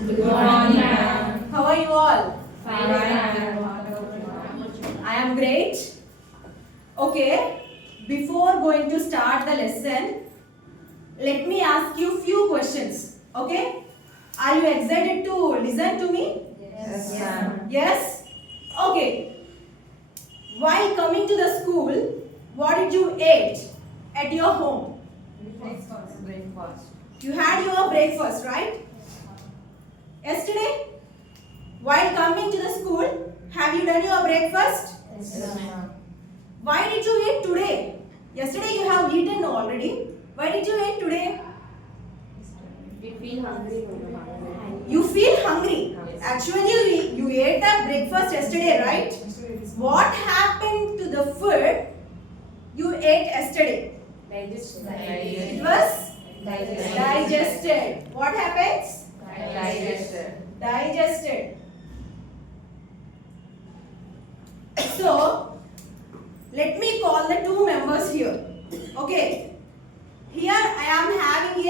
Good morning, ma'am. How are you all? Fine, ma'am. I am great. Okay, before going to start the lesson, let me ask you few questions. Okay? Are you excited to listen to me? Yes, ma'am. Yes? Okay. While coming to the school, what did you eat at your home? Breakfast. You had your breakfast, right? Yesterday? While coming to the school, have you done your breakfast? Yes, ma'am. Why did you eat today? Yesterday you have eaten already. Why did you eat today? We feel hungry. You feel hungry. Yes. Actually, you ate the breakfast yesterday, right? What happened to the food you ate yesterday? It was digested. What happens? Digested. So, let me call the two members here. Okay. Here I am having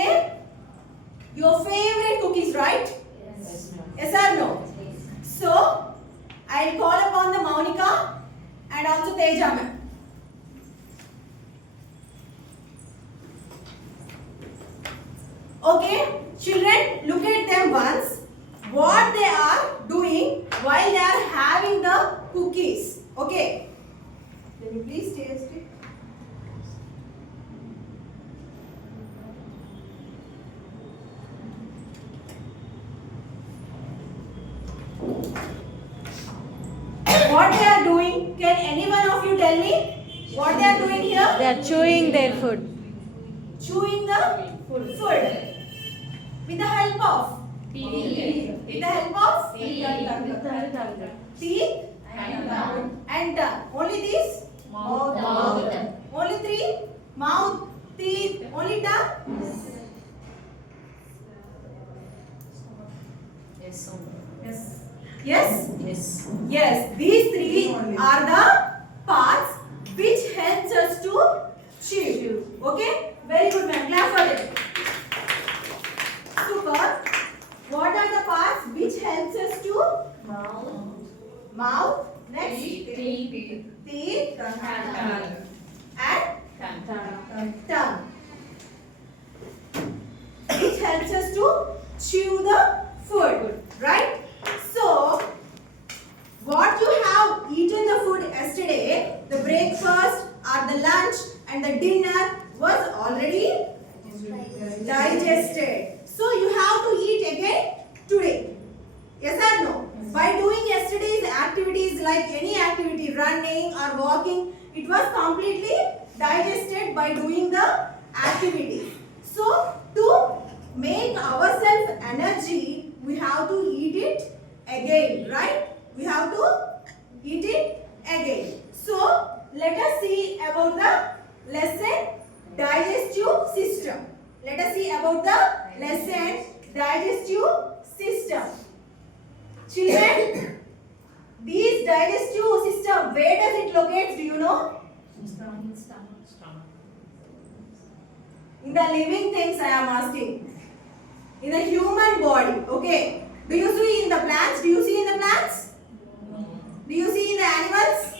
your favorite cookies, right? Yes, ma'am. Yes or no? So, I'll call upon the Maunika and also Teja ma'am. Okay, children, look at them once. What they are doing while they are having the cookies. Okay. Can you please taste it? What they are doing? Can any one of you tell me what they are doing here? They are chewing their food. Chewing the food. With the help of? With the help of? Teeth and tongue. Only these? Mouth. Only three? Mouth, teeth, only tongue? Yes, Yes. Yes? yes. Yes. These three are the parts which helps us to chew. Okay? Very good, ma'am. Clap for them. Super. What are the parts which helps us to? Mouth. Next. Teeth. Teeth. Tongue. And tongue. Which helps us to chew the food. Right? So, what you have eaten the food yesterday, the breakfast or the lunch and the dinner was already digested. So, you have to eat again today. Yes or no? By doing yesterday's activities like any activity, running or walking, it was completely digested by doing the activity. So, to make ourselves energy, we have to eat it again, right? We have to eat it again. So, let us see about the lesson digestive system. Let us see about the lesson digestive system. Children, this digestive system, where does it locate? Do you know? In the living things I am asking. In the human body, okay. Do you see in the plants? Do you see in the plants? Do you see in the animals?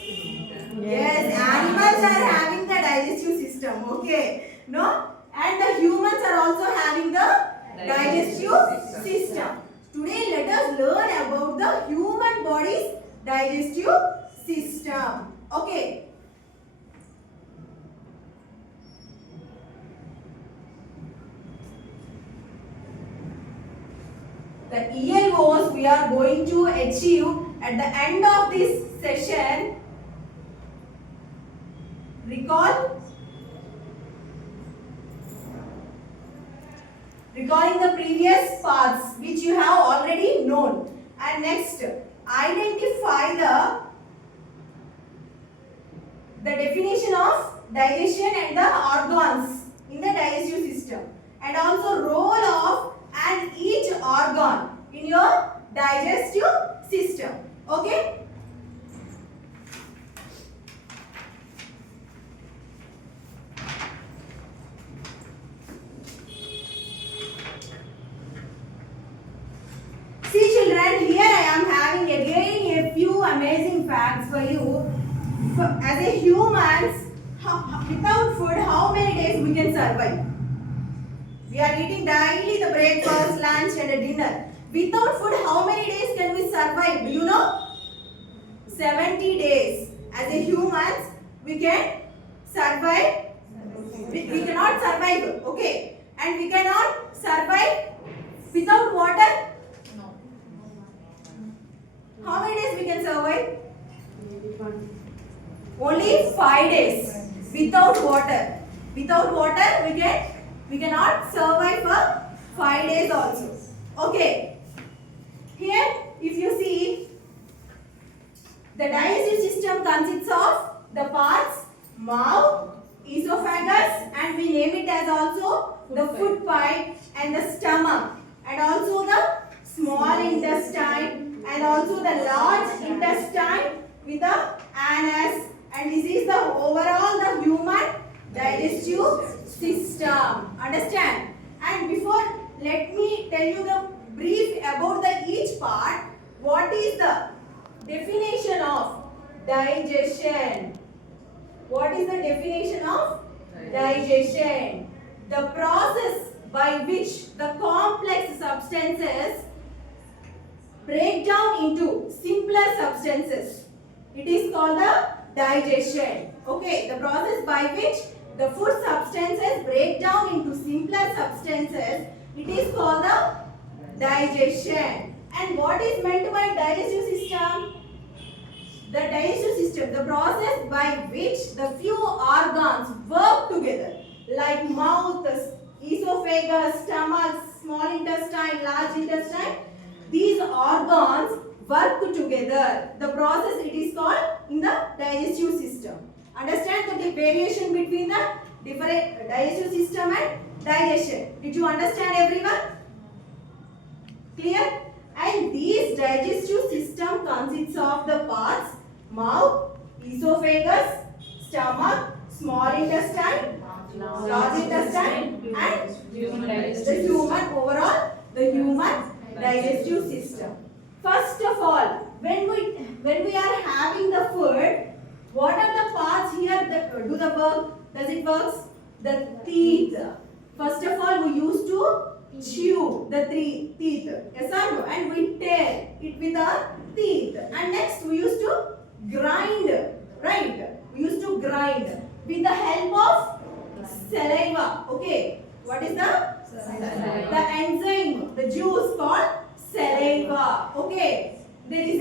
Yes, animals are having the digestive system, okay. No? And the humans are also having the digestive system. Today let us learn about the human body's digestive system. Okay. The ELOs we are going to achieve at the end of this session. Recalling the previous parts which you have already known. And next, identify the definition of digestion and the organs in the digestive system. And also role of and each organ in your digestive system. Okay? having again a few amazing facts for you. As a humans, without food, how many days we can survive? We are eating daily the breakfast, lunch and a dinner. Without food, how many days can we survive? Do you know? 70 days. As a humans, we can survive. We cannot survive. Okay. And we cannot survive without water. No. How many days we can survive? Only 5 days without water. Without water, we cannot survive for 5 days also. Okay. Here, if you see, the digestive system consists of the parts mouth, esophagus, and we name it as also the food pipe and the stomach, and also the small intestine and also the large intestine with the anus, and this is the overall the human digestive system. Understand? And before, let me tell you the brief about the each part. What is the definition of digestion? What is the definition of digestion? The process by which the complex substances break down into simpler substances. It is called the digestion. Okay, the process by which the food substances break down into simpler substances, it is called the digestion. And what is meant by digestive system? The digestive system, the process by which the few organs work together, like mouth, esophagus, stomach, small intestine, large intestine. These organs work together. The process, it is called in the digestive system. Understand the variation between the different digestive system and digestion. Did you understand, everyone? Clear? And these digestive system consists of the parts mouth, esophagus, stomach, small intestine, large intestine, and the human overall, the human digestive system. First of all, when we are having the food, what are the parts here that do the work? Does it work? The teeth. First of all, we used to chew the teeth. Yes or no? And we tear it with our teeth. And next, we used to grind. Right? We used to grind with the help of saliva. Okay. What is the enzyme, the juice called saliva. Okay. There is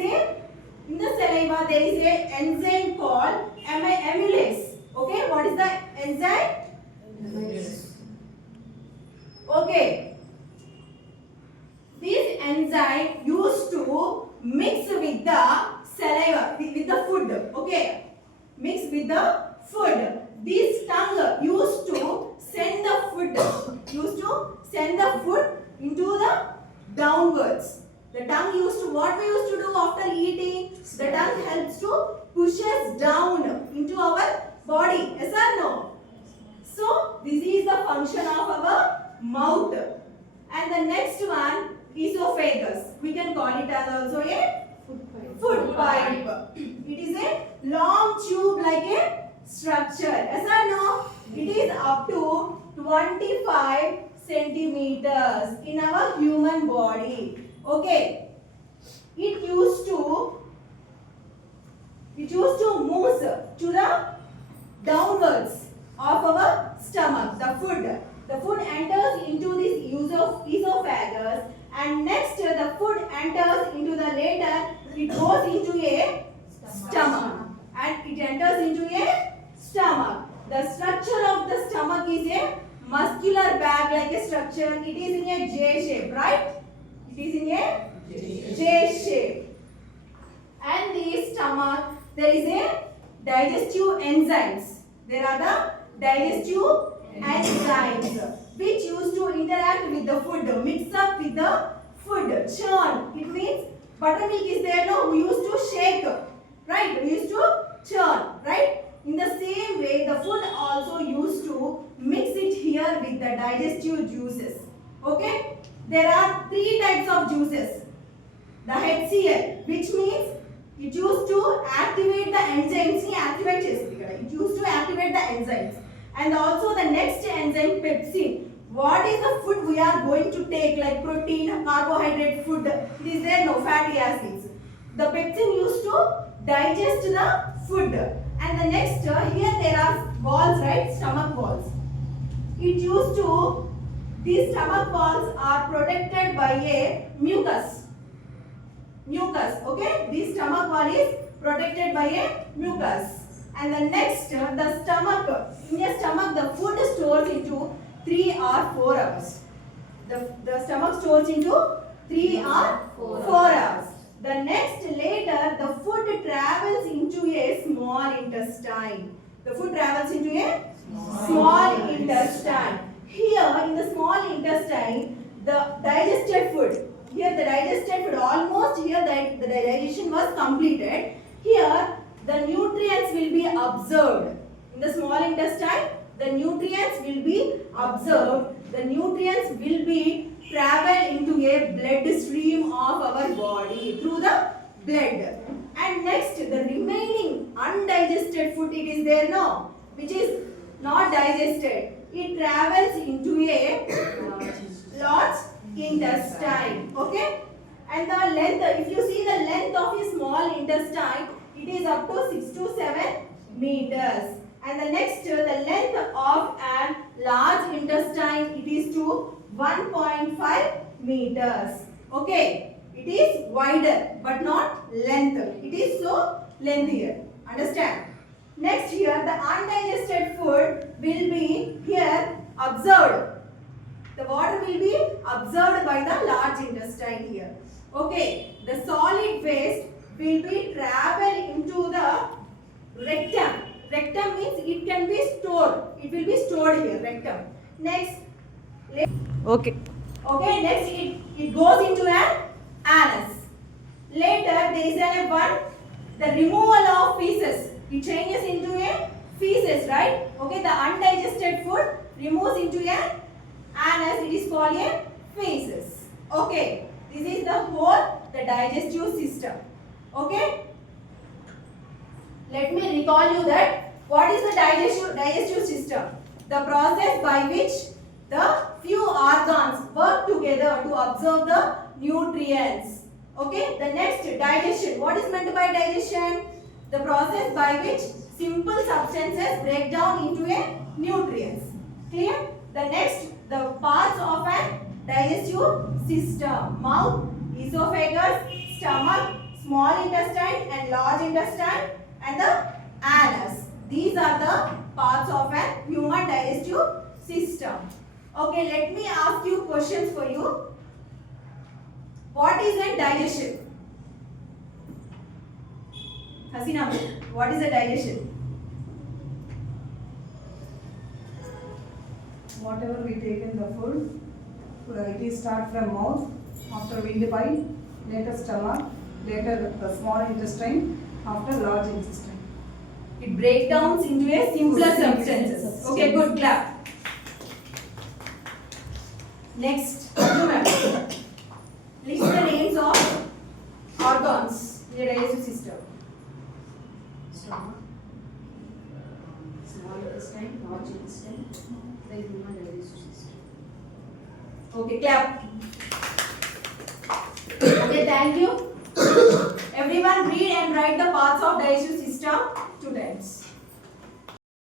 in the saliva there is a enzyme called amylase. Okay. What is the enzyme? Okay. This enzyme used to mix with the saliva, with the food. Okay. Mix with the food. This tongue used to send the food into the downwards. The tongue used to, what we used to do after eating, the tongue helps to push us down into our body. Yes or no? So, this is the function of our mouth. And the next one, esophagus. We can call it as also a food pipe. It is a long tube like a structure. Yes or no? It is up to 25 centimeters in our human body. Okay. It used to move to the downwards of our stomach, the food enters into this esophagus, and next the food enters into the later, it goes into a stomach, and it enters into a stomach. The structure of the stomach is a muscular bag like a structure. It is in a J shape, right? It is in a J shape. And the stomach, there is a digestive enzymes. There are the digestive enzymes which used to interact with the food, mix up with the food, churn. It means buttermilk is there, no? We used to shake, right? We used to churn, right? In the same way, the food also used to mix it here with the digestive juices. Okay? There are 3 types of juices. the HCl, which means it used to activate the enzymes. It used to activate the enzymes. And also the next enzyme, pepsin. What is the food we are going to take, like protein, carbohydrate food? It is there, no fatty acids. The pepsin used to digest the food. And the next, here there are walls, right? Stomach walls. It used to, these stomach walls are protected by a mucus. Okay? This stomach wall is protected by a mucus. And the next, the stomach, in your stomach the food stores into 3 or 4 hours. The stomach stores into 3 or 4 hours. The next, later, the food travels into a small intestine. The food travels into a small intestine. Here in the small intestine, the digested food. Here the digested food, almost here the digestion was completed. Here the nutrients will be absorbed. In the small intestine, the nutrients will be absorbed. The nutrients will be travel into a blood stream of our body through the blood. And next, the remaining undigested food, it is there now, which is not digested. It travels into a large intestine. Okay? And the length, if you see the length of a small intestine, it is up to 6 to 7 meters. And the next, the length of a large intestine, it is to 1.5 meters. Okay? It is wider but not length. It is so lengthier. Understand? Next here, the undigested food will be here absorbed. The water will be absorbed by the large intestine here. Okay, the solid waste will be travel into the rectum. Rectum means it can be stored. It will be stored here, rectum. Next. Okay. Okay, next it goes into an anus. Later there is the removal of feces. It changes into a feces, right? Okay, the undigested food removes into an anus. It is called a feces. Okay, this is the whole the digestive system. Okay, let me recall you that what is the digestive system? The process by which the few organs work together to absorb the nutrients. Okay, the next, digestion. What is meant by digestion? The process by which simple substances break down into a nutrients. Clear? The next, the parts of a digestive system: mouth, esophagus, stomach, small intestine and large intestine, and the anus. These are the parts of a human digestive system. Okay, let me ask you questions for you. What is a digestion? Hasina, what is a digestion? Whatever we take in the food, it is start from mouth, after windpipe, later stomach, later the small intestine, after large intestine. It breaks down into a simpler substances. Okay, good, clap. Next, list the names of organs in the digestive system. Stomach, small intestine, large intestine, the human digestive system. Okay, clap. Okay, thank you. Everyone read and write the parts of digestive system.